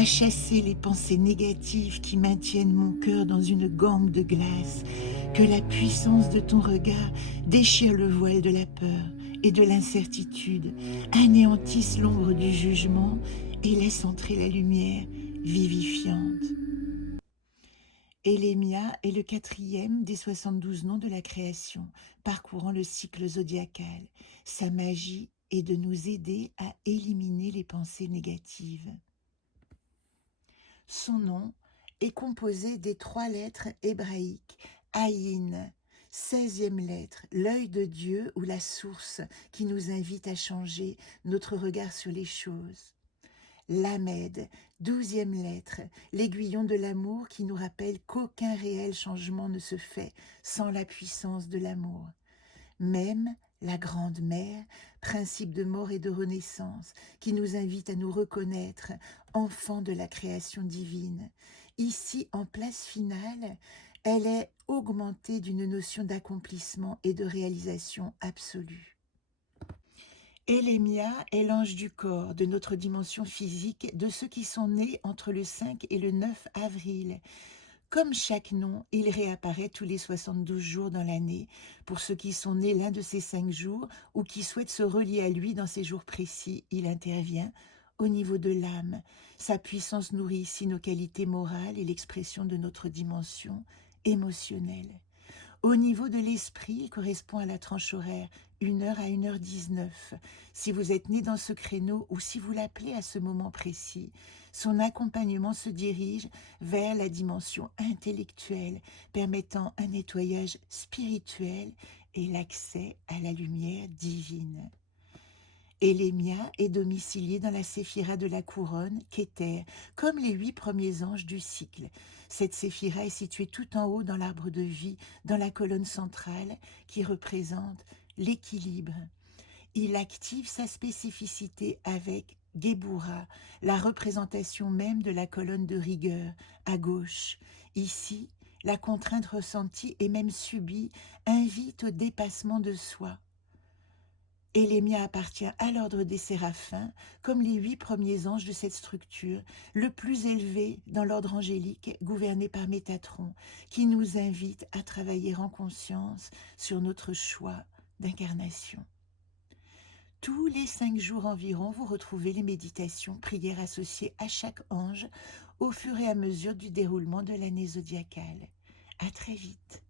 à chasser les pensées négatives qui maintiennent mon cœur dans une gangue de glace. Que la puissance de ton regard déchire le voile de la peur et de l'incertitude, anéantisse l'ombre du jugement et laisse entrer la lumière vivifiante. Élémia est le quatrième des 72 noms de la création, parcourant le cycle zodiacal. Sa magie est de nous aider à éliminer les pensées négatives. Son nom est composé des 3 lettres hébraïques, Ayin, 16e lettre, l'œil de Dieu ou la source qui nous invite à changer notre regard sur les choses. Lamed, 12e lettre, l'aiguillon de l'amour qui nous rappelle qu'aucun réel changement ne se fait sans la puissance de l'amour. Même la grande mère, principe de mort et de renaissance, qui nous invite à nous reconnaître enfants de la création divine. Ici, en place finale, elle est augmentée d'une notion d'accomplissement et de réalisation absolue. Élémia est l'ange du corps, de notre dimension physique, de ceux qui sont nés entre le 5 et le 9 avril. Comme chaque nom, il réapparaît tous les 72 jours dans l'année, pour ceux qui sont nés l'un de ces 5 jours ou qui souhaitent se relier à lui dans ces jours précis. Il intervient au niveau de l'âme. Sa puissance nourrit ici nos qualités morales et l'expression de notre dimension émotionnelle. Au niveau de l'esprit, il correspond à la tranche horaire 1h à 1h19. Si vous êtes né dans ce créneau ou si vous l'appelez à ce moment précis, son accompagnement se dirige vers la dimension intellectuelle, permettant un nettoyage spirituel et l'accès à la lumière divine. Élémia est domicilié dans la séphira de la couronne, Kéter, comme les 8 premiers anges du cycle. Cette séphira est située tout en haut dans l'arbre de vie, dans la colonne centrale, qui représente l'équilibre. Il active sa spécificité avec Géboura, la représentation même de la colonne de rigueur, à gauche. Ici, la contrainte ressentie et même subie invite au dépassement de soi. Élémia appartient à l'ordre des séraphins, comme les 8 premiers anges de cette structure, le plus élevé dans l'ordre angélique gouverné par Métatron, qui nous invite à travailler en conscience sur notre choix d'incarnation. Tous les 5 jours environ, vous retrouvez les méditations, prières associées à chaque ange au fur et à mesure du déroulement de l'année zodiacale. À très vite.